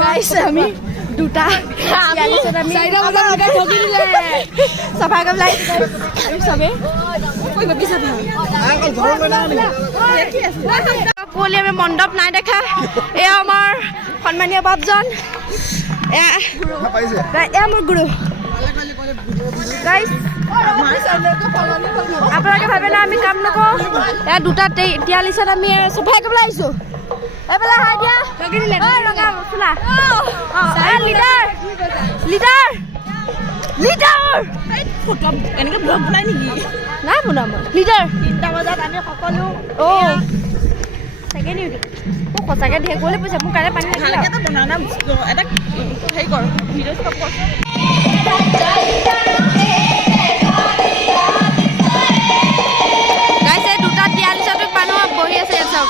Guys আমি দুটা আমি 4টা বজাত ঠগি দিলে সফা কৰি লাই আমি সবে কই বাকি সফা কোলি আমি মণ্ডপ নাই দেখা এয়া আমাৰ সন্মানীয় বাপজন এয়া মোৰ গুৰু গাইস আপোনালোকে ভাবে না আমি কাম নকৰো এয়া দুটা 43 আমি সফাই কৰিবলৈ আহিছো এবেলা হাই দিয়া লগি দিলে ঐ লগা চলা লিডাৰ লিডাৰ লিডাৰ এই ফটো এনেকে ব্লগ বনাই নেকি নাই বনাম লিডাৰ 3টা বজাত আমি সকলো সেকেন্ড ইউটি ও কচাকে দিয়ে গলে পইছা মোক কাৰে পানী লাগিলে ভালকে তো বনানা এটা হেই কৰ ভিডিও ষ্টপ কৰ গাইছে দুটা 43 টক মানুহ বহি আছে চব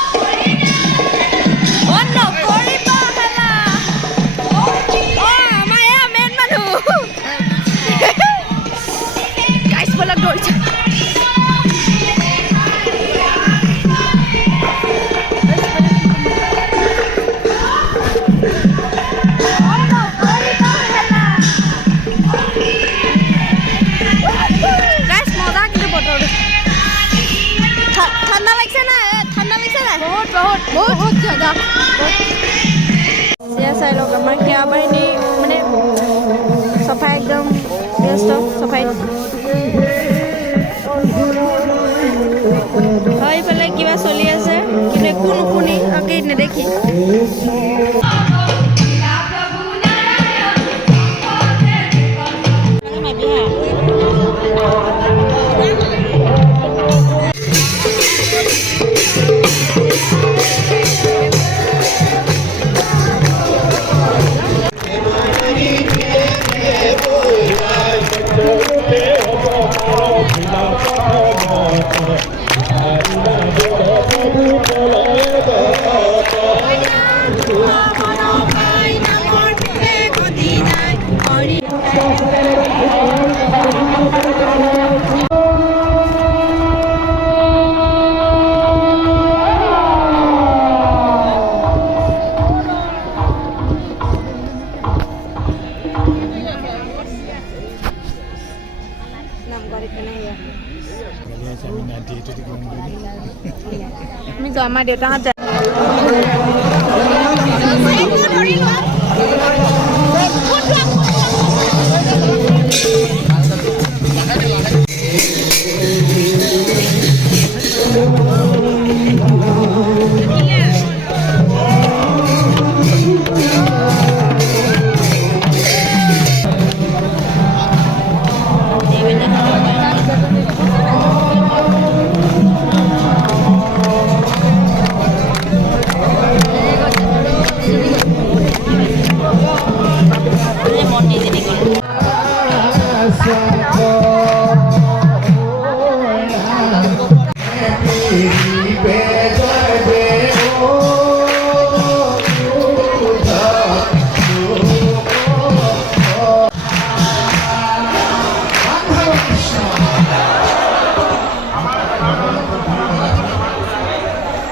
बहुत ज़्यादा चाहे लोग क्या बाहिनी मैंने सफाई एकदम व्यस्त सफाई हाँ इफाले क्या चलि आछे किन्तु एकো नुশুনি आगे नेदेखि আমি তো আমার দেউতাহঁত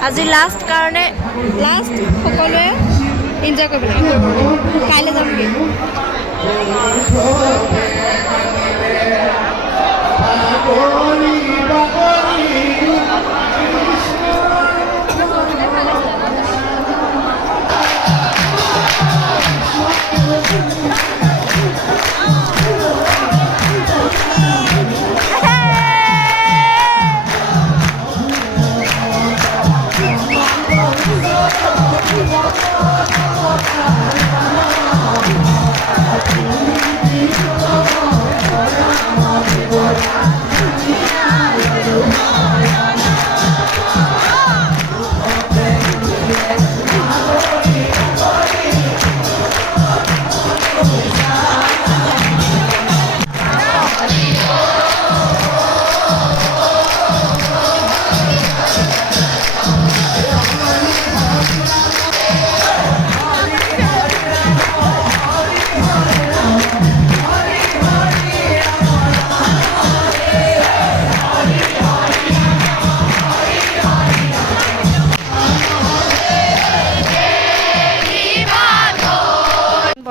আজি লাষ্ট কাৰণে লাষ্ট সকলোৱে এনজয় কৰিব লাগে কাইলৈ যামগে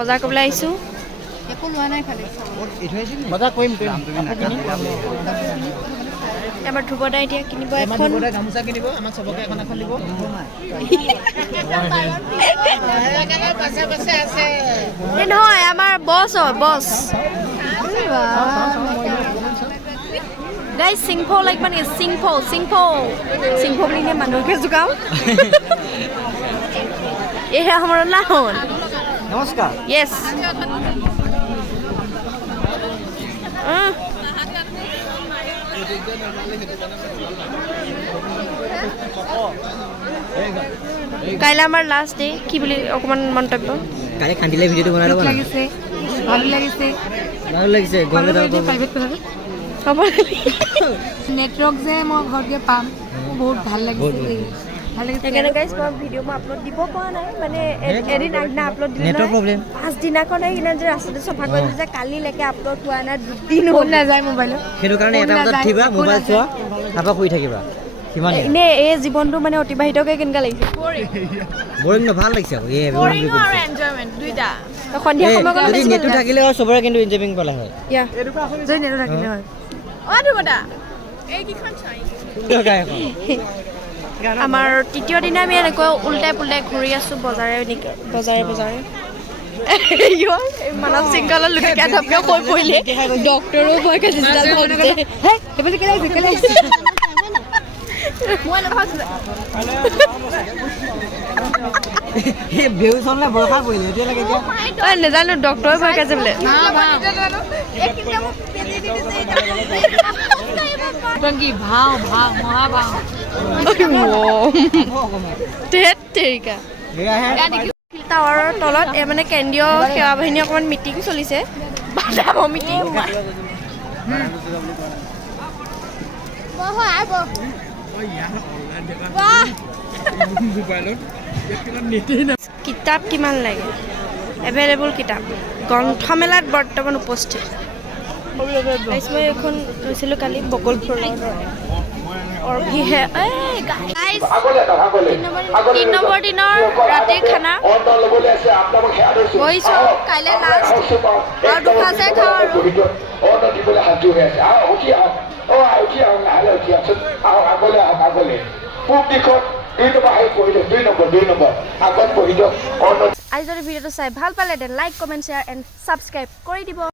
বজাৰ কৰিবলৈ আহিছোঁ। একো লোৱা নাই খালি বজাৰ কৰিম আমাৰ ধ্ৰুৱদা এতিয়া কিনিব এখন গামোচা কিনিব আমাক চবকে এখন এখন দিব এই নহয় আমাৰ বছ হয় বছ গাইজ চিংফো লাইক মানে চিংফো বুলি নিয়ে মানুহকে জোকাও এহে আমাৰ লাহন নমস্কাৰ য়েছ কাইলৈ আমাৰ লাষ্ট ডে কি বুলি অকণমান মন্তব্য কালি খান্দিলে ভিডিঅ'টো বনাই ল'ব লাগিছে ভালো লাগিছে হ'ব নেটৱৰ্ক যে মই ঘৰত গৈ পাম বহুত ভাল লাগিছে সেইকাৰণে গাইজ মই ভিডিঅ' মই আপলোড দিব পৰা নাই মানে এদিন আগদিনা আপলোড দিলে নেটৱৰ্ক প্ৰব্লেম পাঁচদিনাখন সেইদিনা যে ৰাস্তাটো চফা কৰিলোঁ যে কালিলৈকে আপলোড হোৱা নাই দুদিন ফোন নাযায় মোবাইলত সেইটো কাৰণে এটা বজাত উঠিবা মোবাইল চোৱা তাৰপৰা শুই থাকিবা কিমান এনেই এই জীৱনটো মানে অতিবাহিতকৈ কেনেকুৱা লাগিছে বৰিং ন ভাল লাগিছে আকৌ সন্ধিয়া সময় যদি নেটটো থাকিলে হয় চবৰে কিন্তু এনজয়িং পালা হয় যদি নেটৱৰ্ক থাকিলে হয় আমাৰ তৃতীয় দিনা আমি এনেকৈ উল্টাই পুল্টাই ঘূৰি আছোঁ বজাৰে মানৱ শৃংখলা লুটিকা ধপকে কৈ পৰিলে ডক্টৰো ভয় খাইছে নেজানো ডক্টৰে ভয় খাইছে বোলে কি ভাও মহাভাও টাৱাৰৰ তলত মানে কেন্দ্ৰীয় সেৱা বাহিনী অকণমান মিটিং চলিছে ডাঙৰ মিটিং কিতাপ কিমান লাগে এভেইলেবল কিতাপ গ্ৰন্থমেলাত বৰ্তমান উপস্থিত মই এখন লৈছিলোঁ কালি বকলপুৰৰ অৰ্ভিহে 3 নম্বৰ দিনৰ ৰাতিৰ খানা বহিছোঁ কাইলৈ লাষ্ট আৰু দুসাঁজে খাওঁ আৰু আজি যদি ভিডিঅ'টো চাই ভাল পালে দেন like comment share and subscribe কৰি দিব